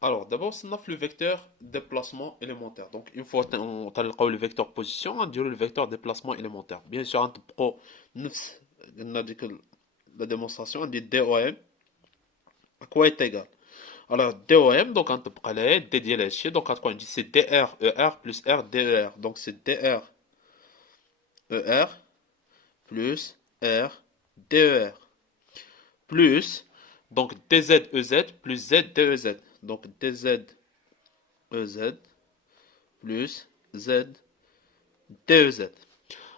Alors, d'abord, c'est le vecteur déplacement élémentaire. Donc, une fois qu'on a le vecteur position, on dit le vecteur déplacement élémentaire. Bien sûr, on prend la démonstration, on dit DOM, à quoi est égal? Alors, DOM, donc, on prend les dédié les chiffres, donc, à quoi on dit c'est DR, ER plus R, DER. Donc, c'est DR, ER plus R, DER. Plus, donc, DZ, EZ plus Z, DEZ. Donc, DZ, EZ plus Z DEZ.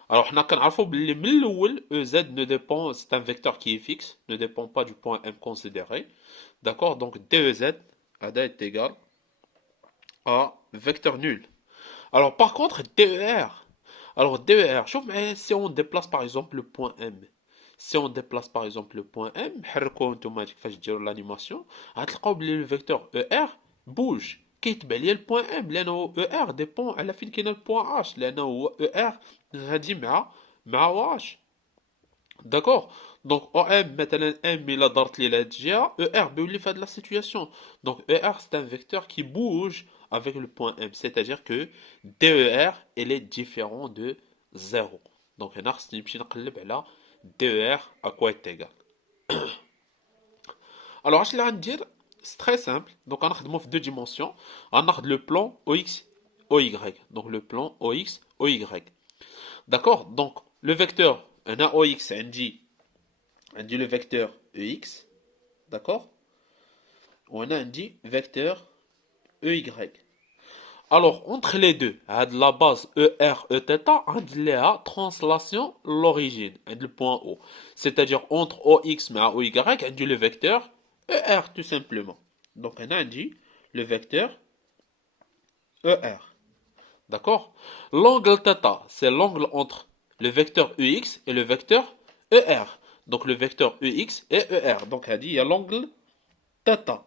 Alors, on a qu'un باللي من الأول EZ ne dépend, c'est un vecteur qui est fixe, ne dépend pas du point M considéré. D'accord? Donc, DEZ est égal à vecteur nul. Alors, par contre, DER. Alors, DER, mais si on déplace par exemple le point M. Si on déplace par exemple le point M, حركوه automatique فاش ديروا l'animation, غتلقاو بلي le vecteur ER bouge. كيتبع ليا البوان ام لانه او ار ديبون على فين كاين البوان اش لانه هو او ار غادي مع واش. داكوغ. دونك او ام مثلا ام الا دارت لي لهاد الجهه او ار بيولي في هاد لا سيتوياسيون. دونك او ار سي ان فيكتور qui bouge avec le point M, c'est-à-dire que DER il est différent de 0. Donc هنا خصني نمشي نقلب على DER à quoi est égal. Alors اش اللي غندير c'est très simple. Donc on a في deux dimensions. On a le plan OX OY. Donc le plan OX OY. D'accord? Donc le vecteur on a OX on dit le vecteur EX. D'accord? On a dit vecteur EY. Alors, entre les deux, à la base ER, Eθ, on dit la translation l'origine, le point O. C'est-à-dire entre OX et OY, on dit le vecteur ER tout simplement. Donc, on a dit le vecteur ER. D'accord? L'angle θ, c'est l'angle entre le vecteur EX et le vecteur ER. Donc, le vecteur EX et ER. Donc, on dit il y a l'angle θ.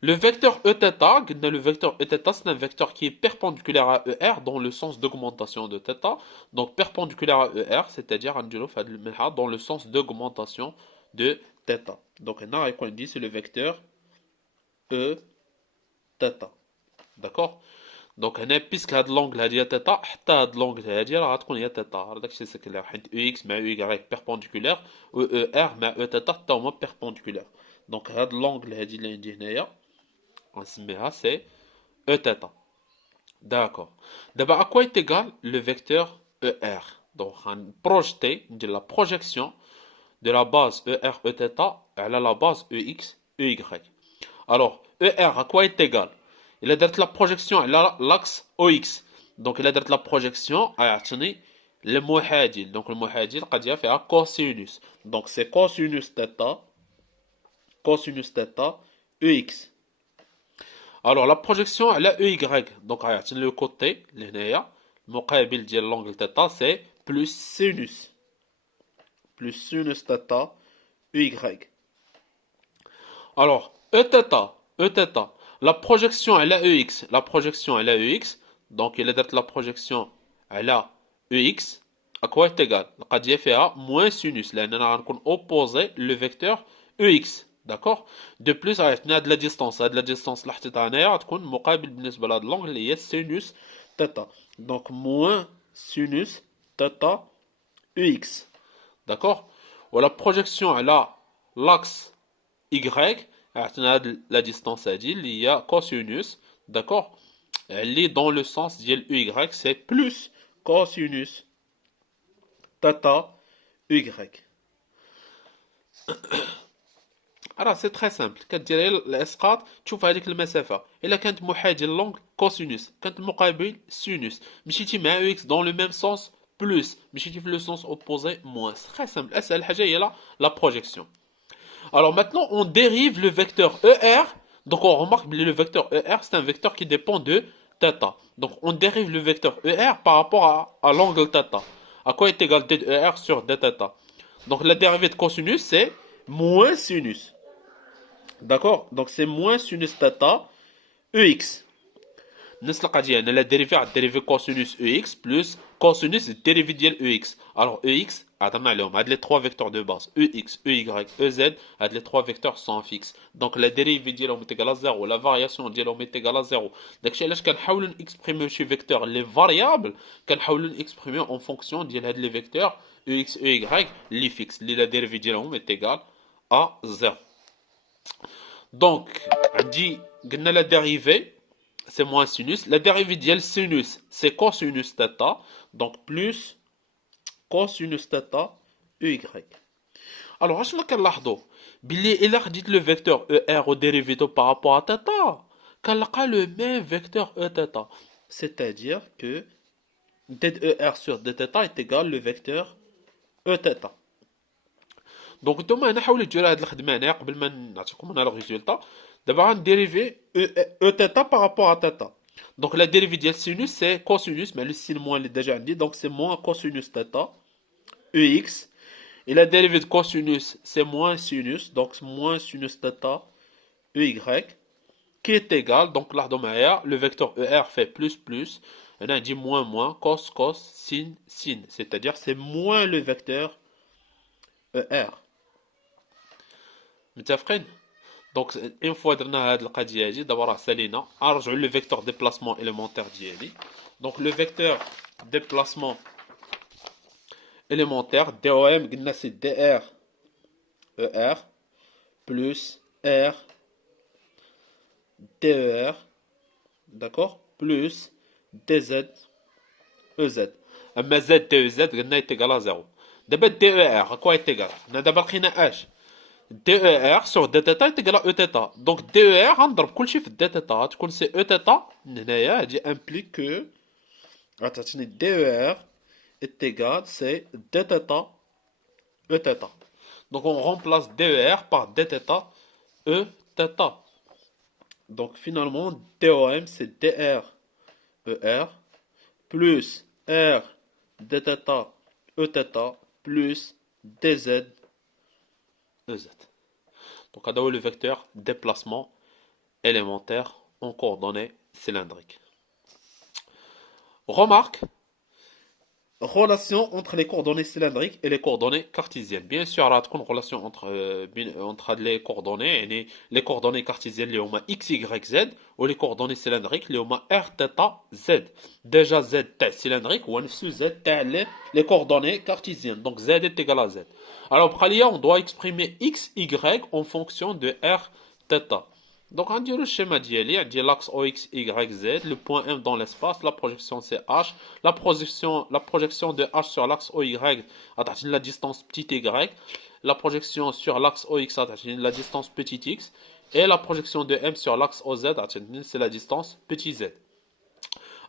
Le vecteur Eθ, le vecteur Eθ, c'est un vecteur qui est perpendiculaire à ER dans le sens d'augmentation de θ. Donc perpendiculaire à ER, c'est-à-dire dans le sens d'augmentation de θ. Donc on dit c'est le vecteur Eθ. D'accord? Donc puisque l'angle هذه θ, حتى هذا l'angle هذه راه غتكون هي θ. هذاك الشيء سكلير حيت EX مع EY perpendiculaire و ER مع Eθ حتى هما perpendiculaire. Donc هذا l'angle هذه اللي عندي هنايا نسميها c'est Eθ. D'accord. D'abord, à quoi est égal le vecteur ER? Donc, on projeter, la projection de la base ER Eθ à la base EX EY. Alors, ER à quoi est égal? Il a d'être la projection à l'axe OX. Donc, il a d'être la projection à le muhadil. Donc, le muhadil, قد يفعل cosinus. Donc, c'est cosinus θ EX. Alors la projection elle a EY. Donc le côté l'hénéa مقابل ديال l'angle θ c'est plus sinus θ EY. Alors Eθ la projection elle a EX, la projection elle a EX. Donc il est la projection elle a EX à quoi est égal قد يفيها moins sinus لاننا غنكون opposé le vecteur EX. D'accord? De plus عرفنا هاد la distance هاد la distance اللي حطيتها هنايا غتكون مقابل بالنسبه لهاد لونغل اللي هي sinus θ. Donc moins sinus θ EX. D'accord? و la projection على l'axe Y عرفنا هاد la distance هادي اللي هي cosinus. D'accord? Elle est dans le sens ديال EY c'est plus cosinus θ EY. راه سي تري سامبل كدير الاسقاط تشوف هذيك المسافه الا كانت محاذيه لونغ كوسينوس كانت مقابل سينوس مشيتي مع او اكس دون لو ميم سونس بلوس مشيتي في لو سونس اوبوزي موان تري سامبل اسهل حاجه هي لا بروجيكسيون. Alors maintenant on dérive le vecteur ER. Donc on remarque que le vecteur ER c'est un vecteur qui dépend de θ. Donc on dérive le vecteur ER par rapport à l'angle θ. À quoi est égal dER sur dθ? Donc la dérivée de cosinus c'est moins sinus. D'accord? Donc c'est moins sinus θ EX. نفس القضية أنا لا dérivée على dérivée cosinus EX plus cosinus dérivé ديال EX. Alors EX عطينا لهم هاد les trois vecteurs de base EX, EY, EZ هاد les trois vecteurs sont fixes. Donc la dérivée ديالهم est égale à 0, la variation ديالهم est égale à 0. داكشي علاش كنحاولوا نكسبريميو شي vecteurs les variables كنحاولوا نكسبريميو en fonction ديال هاد les vecteurs EX, EY اللي فيكس اللي la dérivée ديالهم est égale à 0. Donc عندي قلنا la dérivée c'est moins sinus. La dérivée ديال sinus, c'est cosinus θ. Donc, plus cosinus θ EY. Alors, اش كنلاحظوا بلي الا خديت le vecteur ER au dérivé par rapport à θ كنلقى le même vecteur Eθ. C'est-à-dire que dER sur dθ est égal le vecteur Eθ. Donc, نتوما هنا حاولوا ديروا هاد الخدمه هنا قبل ما نعطيكم انا le résultat. D'abord, on dérivé Eθ par rapport à θ. Donc la dérivée de sinus c'est cosinus, mais le signe moins est déjà dit, donc c'est moins cosinus θ, EX. Et la dérivée de cosinus c'est moins sinus, donc moins sinus θ, EY, qui est égal, donc là le vecteur ER fait plus, on a dit moins, cos, sin, c'est-à-dire c'est moins le vecteur ER. متفقين؟ Donc, une fois que nous avons fait d'abord, le vecteur déplacement élémentaire d'IALI. Donc, le vecteur déplacement élémentaire, DOM, c'est DR, ER, plus R, DER, d'accord, plus DZ, EZ. Mais Z, DEZ, est égal à 0. D'abord, DER, à quoi est égal? On a d'abord pris un H. DER sur dθ est égal à Eθ. Donc DER غنضرب كلشي في dθ تكون سي Eθ هنايا هادي implique que عطاتني DER est égal c'est dθ Eθ. Donc on remplace DER par dθ Eθ. Donc finalement DOM c'est DR ER plus R dθ Eθ plus DZ EZ. Donc, on a le vecteur déplacement élémentaire en coordonnées cylindriques. Remarque, relation entre les coordonnées cylindriques et les coordonnées cartésiennes. Bien sûr, il y a une relation entre les coordonnées, les coordonnées cartésiennes, les x, y, z, ou les coordonnées cylindriques, les r, θ, z. Déjà, z cylindrique, ou z, les coordonnées cartésiennes. Donc, z est égal à z. Alors, pour on doit exprimer x, y en fonction de r, θ. Donc, on dit le schéma d'IALI, on dit l'axe OX, Y, Z, le point M dans l'espace, la projection c'est H, la projection de H sur l'axe OY, atteint la distance petit y, la projection sur l'axe OX, atteint la distance petit x, et la projection de M sur l'axe OZ, c'est la distance petit z.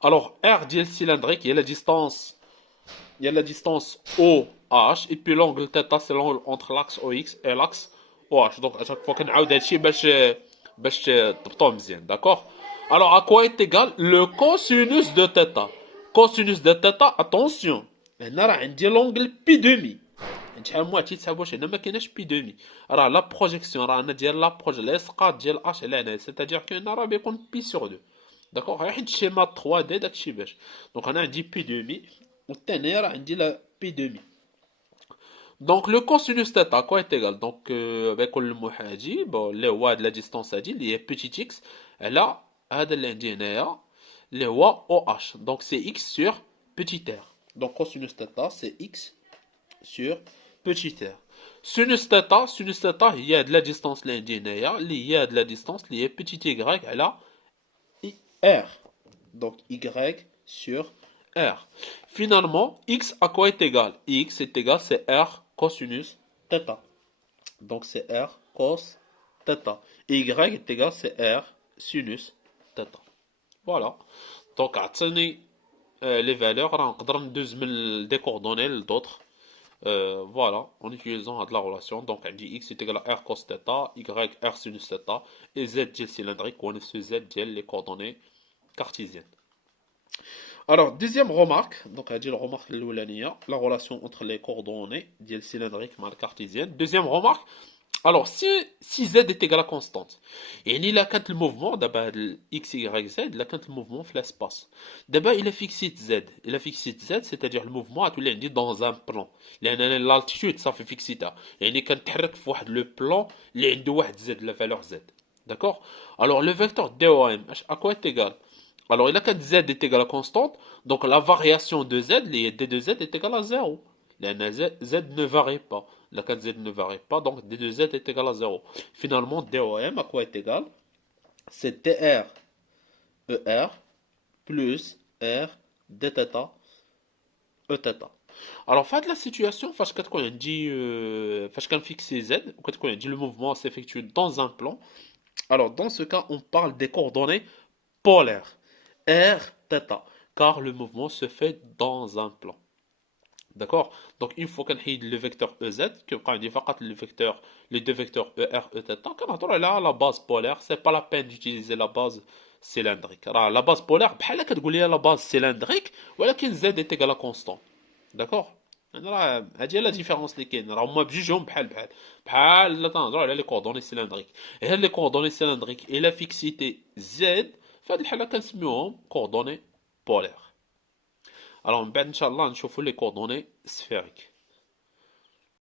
Alors, R dit cylindrique, il y a la distance OH, et puis l'angle θ, c'est l'angle entre l'axe OX et l'axe OH. Donc, à chaque fois qu'on a باش تضبطوه مزيان داكوغ. Alors à quoi est égal le cosinus de θ? Cosinus de θ attention هنا راه عندي لونغل بي دومي عندي شحال مواتي تسحبوا هنا ما كايناش بي دومي راه لا بروجيكسيون راه انا ديال لا بروج الاسقاط ديال اش على هنا سيتادير كو هنا راه بيكون بي سور 2 داكوغ غير حيت الشيما 3 دي داكشي باش دونك انا عندي بي دومي والثانيه راه عندي لا بي دومي. Donc le cosinus θ à quoi est égal? Donc avec le محاجي bon اللي هو هاد la distance هادي اللي هي petit x على هذا اللي عندي هنايا اللي هو OH. Donc c'est x sur petit r. Donc cosinus θ c'est x sur petit r. Sinus θ هي هاد la distance اللي عندي هنايا اللي هي هاد la distance اللي هي petit y على r. Donc y sur R. Finalement, x à quoi est égal? X est égal, c'est R cosinus θ. Donc c'est R cos θ. Et y est égal, c'est R sinus θ. Voilà. Donc, les valeurs, on peut des coordonnées d'autres. Voilà, en utilisant la relation. Donc, on dit x est égal à R cos θ, y R sinus θ, et z cylindrique, on est z les coordonnées cartésiennes. Alors, deuxième remarque, donc on a dit la remarque la relation entre les coordonnées cylindriques et cartésiennes. Deuxième remarque, Alors, si z est égal à constante, يعني إلا كانت الموفمون دابا هاد ال x y z إلا كانت الموفمون في l'espace. دابا إلا فيكسيت z إلا فيكسيت z c'est-à-dire الموفمون غتولي عندي dans un plan. لأن أنا l'altitude صافي فيكسيتها. يعني كنتحرك في واحد لو بلان اللي عنده واحد z لا valeur z. D'accord? Alors, le vecteur DOM, à quoi est égal? Alors, il a que z est égal à constante, donc la variation de z, les d de z est égal à 0. Z ne varie pas. La 4Z ne varie pas, donc d de z est égal à 0. Finalement, DOM, à quoi est égal? C'est DR ER plus R d θ E θ. Alors, fait la situation, parce que quand on dit, parce qu'on fixe Z, ou quand on dit le mouvement s'effectue dans un plan, alors dans ce cas, on parle des coordonnées polaires. R, θ, car le mouvement se fait dans un plan. D'accord? Donc, une fois qu'on a le vecteur EZ, que quand on dit le vecteur, les deux vecteurs ER, Eθ, quand on a là la base polaire, c'est pas la peine d'utiliser la base cylindrique. Alors, la base polaire, بحال كتقول لي la base cylindrique, ولكن Z est égal à constant. D'accord? راه هادي هي لا ديفيرونس اللي كاين راه هما بجوجهم بحال لا تنهضروا على لي كوردوني سيلندريك غير لي كوردوني سيلندريك الا فيكسيتي زد فهاد الحاله كنسميوهم كوردوني بولير. Alors من بعد ان شاء الله نشوفوا لي كوردوني سفيريك.